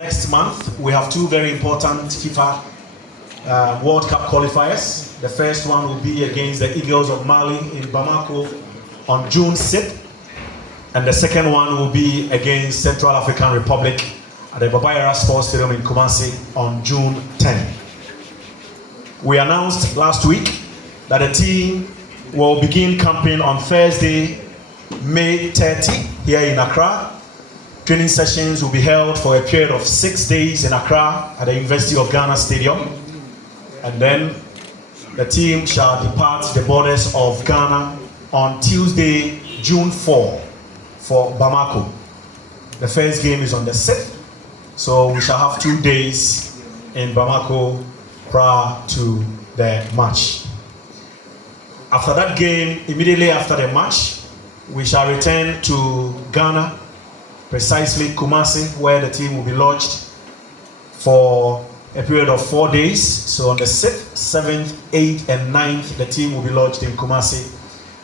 Next month, we have two very important FIFA World Cup qualifiers. The first one will be against the Eagles of Mali in Bamako on June 6th. And the second one will be against Central African Republic at the Babayara Sports Stadium in Kumasi on June 10th. We announced last week that the team will begin camping on Thursday, May 30 here in Accra. Training sessions will be held for a period of 6 days in Accra at the University of Ghana Stadium. And then the team shall depart the borders of Ghana on Tuesday, June 4 for Bamako. The first game is on the 6th, so we shall have 2 days in Bamako prior to the match. After that game, immediately after the match, we shall return to Ghana, precisely Kumasi, where the team will be lodged for a period of 4 days. So on the 6th, 7th, 8th, and 9th, the team will be lodged in Kumasi.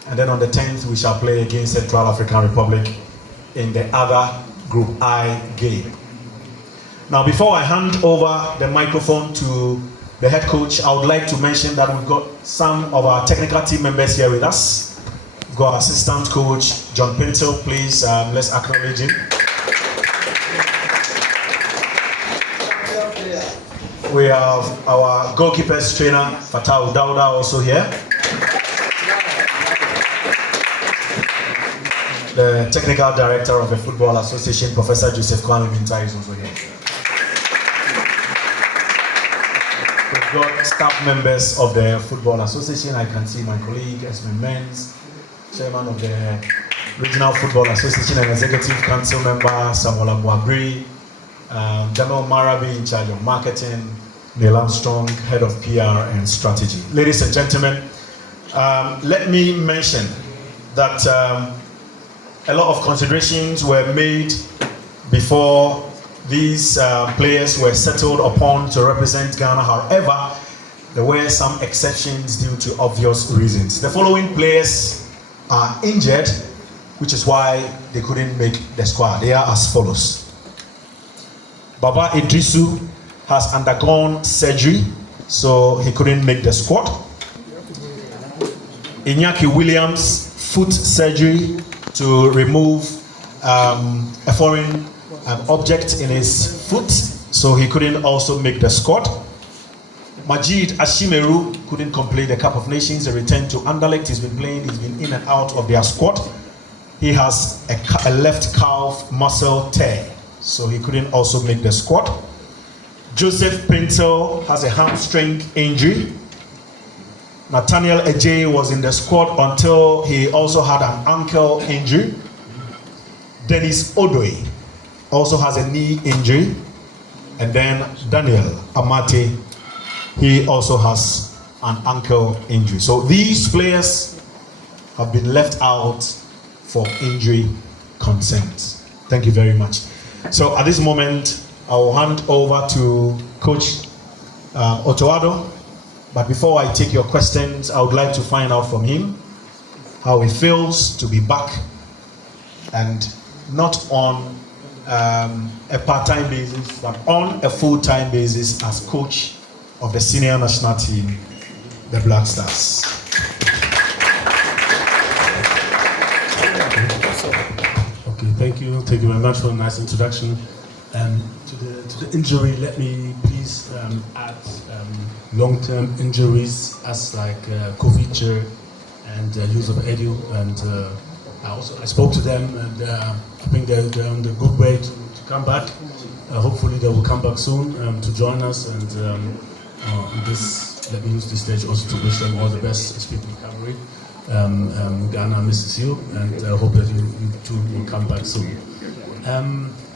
And then on the 10th, we shall play against Central African Republic in the other Group I game. Now, before I hand over the microphone to the head coach, I would like to mention that we've got some of our technical team members here with us. We've got our assistant coach, John Pinto. Please, let's acknowledge him. We have our goalkeepers trainer, Otto Addo, also here. The technical director of the Football Association, Professor Joseph Kwame Minta, is also here. We've got staff members of the Football Association. I can see my colleague, Esme Menz, chairman of the Regional Football Association and Executive Council member, Samuel Abuabri, Jamal Marabi in charge of marketing, Neil Armstrong, head of PR and strategy. Ladies and gentlemen, let me mention that a lot of considerations were made before these players were settled upon to represent Ghana. However, there were some exceptions due to obvious reasons. The following players are injured, which is why they couldn't make the squad. They are as follows. Baba Idrisu has undergone surgery, so he couldn't make the squad. Iñaki Williams, foot surgery to remove a foreign object in his foot, so he couldn't also make the squad. Majid Ashimeru couldn't complete the Cup of Nations. He returned to Anderlecht. He's been playing, he's been in and out of their squad. He has a left calf muscle tear, so he couldn't also make the squad. Joseph Pinto has a hamstring injury. Nathaniel Ejay was in the squad until he also had an ankle injury. Dennis Odoi also has a knee injury. And then Daniel Amate, he also has an ankle injury. So these players have been left out for injury concerns. Thank you very much. So at this moment, I will hand over to Coach Otto Addo. But before I take your questions, I would like to find out from him how he feels to be back, and not on a part-time basis, but on a full-time basis as coach of the senior national team, the Black Stars. Okay, thank you very much for a nice introduction. To the injury, let me please add long-term injuries as like Kovic and Otto Addo, and I spoke to them, and I think they're on the good way to come back. Hopefully they will come back soon to join us, and let me use this stage also to wish them all the best, speed recovery. Ghana misses you, and I hope that you two will come back soon.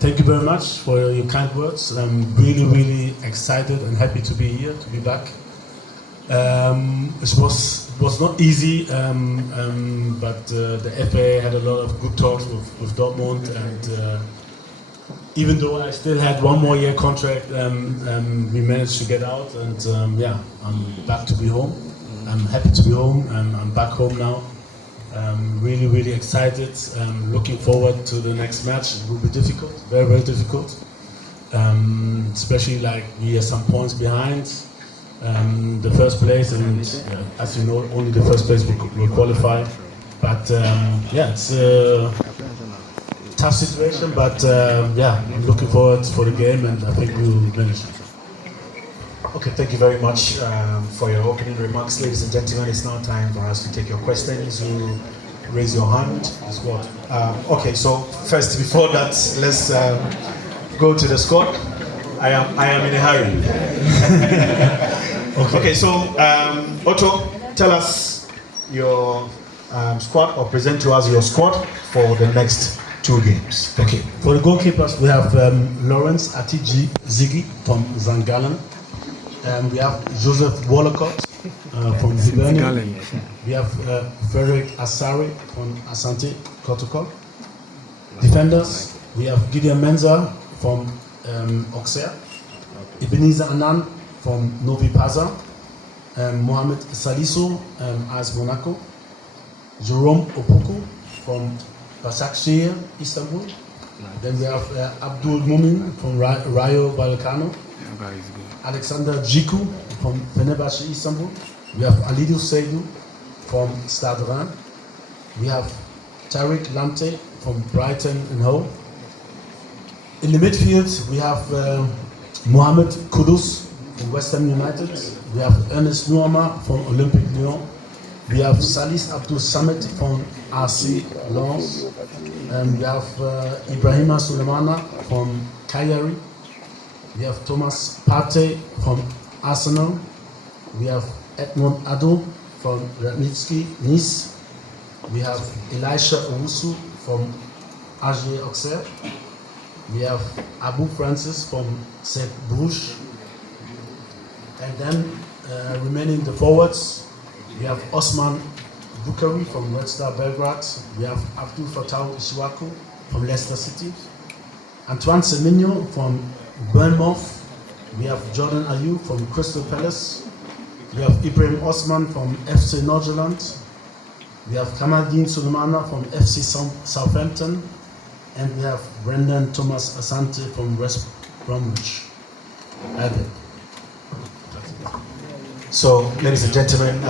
Thank you very much for your kind words. I'm really, really excited and happy to be here, to be back. It was not easy, but the FA had a lot of good talks with Dortmund, and even though I still had 1 more year contract, we managed to get out, and yeah, I'm back to be home. I'm happy to be home. I'm back home now. Really, really excited. Looking forward to the next match. It will be difficult, very, very difficult. Especially like we are some points behind the first place, and as you know, only the first place will qualify. But yeah, it's a tough situation, but yeah, I'm looking forward for the game, and I think we will manage. Okay, thank you very much for your opening remarks, ladies and gentlemen. It's now time for us to take your questions. You raise your hand. Okay, so first, before that, let's go to the squad. I am in a hurry. Okay, so Otto, tell us your squad, or present to us your squad for the next 2 games. Okay, for the goalkeepers, we have Lawrence Atiji Ziggy from St. Gallen. We have Joseph Wallacott from Hibernian. We have Frederick Asari from Asante Kotoko. Defenders, we have Gideon Menza from Auxerre. Ebenezer Anand from Novi Pazar. Mohamed Salisu, AS Monaco. Jerome Opoku from Başakşehir, Istanbul. Then we have Abdul Mumin from Rayo Vallecano. Alexander Djikou from Fenerbahce, Istanbul. We have Alidou Seydou from Stade Rennes. We have Tariq Lamptey from Brighton and Hove. In the midfield, we have Mohamed Kudus from West Ham United. We have Ernest Nuama from Olympique Lyon. We have Salis Abdul Samit from RC Lens. And we have Ibrahima Sulemana from Cagliari. We have Thomas Partey from Arsenal. We have Edmond Addo from Radnitsky, Nice. We have Elisha Owusu from AG Auxerre. We have Abu Francis from Cercle Bruges. And then remaining the forwards, we have Osman Bukhari from Red Star Belgrade. We have Abdul Fattah Ishiwaku from Leicester City. Antoine Semenyo from Bournemouth. We have Jordan Ayew from Crystal Palace. We have Ibrahim Osman from FC Nordsjælland. We have Kamaldeen Sulemana from FC Southampton. And we have Brendan Thomas Asante from West Bromwich. So, ladies and gentlemen,